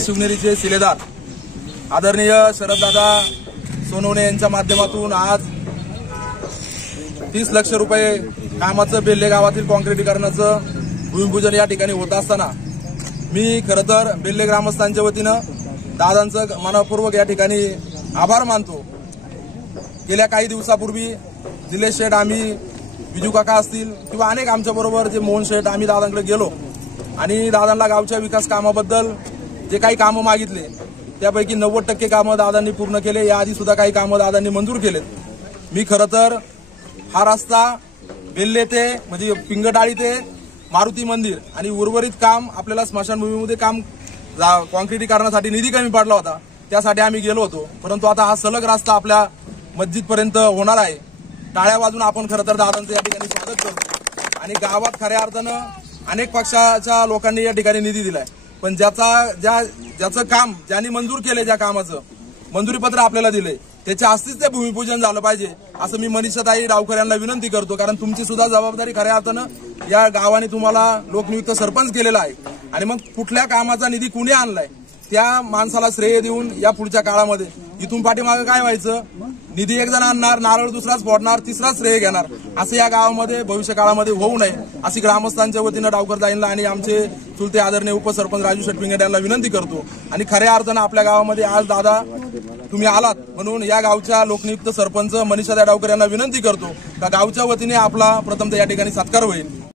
शिवनेरीचे शिलेदार आदरणीय शरददादा सोनवणे यांच्या माध्यमातून आज 30 लाख रुपये कामाचं बेल्ले गावातील काँक्रिटीकरणाचं भूमिपूजन या ठिकाणी होत असताना मी खरं तर बेल्ले ग्रामस्थांच्या वतीनं दादांचं मनपूर्वक या ठिकाणी आभार मानतो। गेल्या काही दिवसापूर्वी दिलेश शेठ, आम्ही विजू काका असतील किंवा अनेक आमच्या बरोबर जे मोहन शेठ, आम्ही दादांकडे गेलो आणि दादांना गावच्या विकास कामाबद्दल जे काही कामं मागितले त्यापैकी 90% कामं दादांनी पूर्ण केले। याआधी सुद्धा काही कामं दादांनी मंजूर केलेत। मी खरं तर हा रस्ता बेल्ले ते म्हणजे पिंगटाळी ते मारुती मंदिर आणि उर्वरित काम आपल्याला स्मशानभूमीमध्ये काम काँक्रिटीकरणासाठी निधी कमी पडला होता, त्यासाठी आम्ही गेलो होतो। परंतु आता हा सलग रस्ता आपल्या मस्जिदपर्यंत होणार आहे। टाळ्या वाजून आपण खरं तर दादांचं या ठिकाणी स्वागत करतो। आणि गावात खऱ्या अर्थानं अनेक पक्षाच्या लोकांनी या ठिकाणी निधी दिलाय, पण ज्याचं काम ज्यांनी मंजूर केले, ज्या कामाचं मंजुरी पत्र आपल्याला दिले त्याच्या हस्तेच ते भूमिपूजन झालं पाहिजे असं मी मनीषाताई डावकर यांना विनंती करतो। कारण तुमची सुद्धा जबाबदारी खऱ्या अर्थानं या गावाने तुम्हाला लोकनियुक्त सरपंच केलेला आहे आणि मग कुठल्या कामाचा निधी कुणी आणलाय त्या माणसाला श्रेय देऊन या पुढच्या काळामध्ये इथून पाठीमागे काय व्हायचं, निधी एक जण आणणार, नारळ दुसराच फोडणार, तिसराच श्रेय घेणार, असं या गावामध्ये भविष्य काळामध्ये होऊ नये अशी ग्रामस्थांच्या वतीनं डावकर ताईंना आणि आमचे चुलते आदरणीय उपसरपंच राजू शेठ पिंगट यांना विनंती करतो। आणि खऱ्या अर्थानं आपल्या गावामध्ये आज दादा तुम्ही आलात म्हणून या गावच्या लोकनियुक्त सरपंच मनीषाताई डावकर यांना विनंती करतो का गावच्या वतीने आपला प्रथमतः या ठिकाणी सत्कार होईल।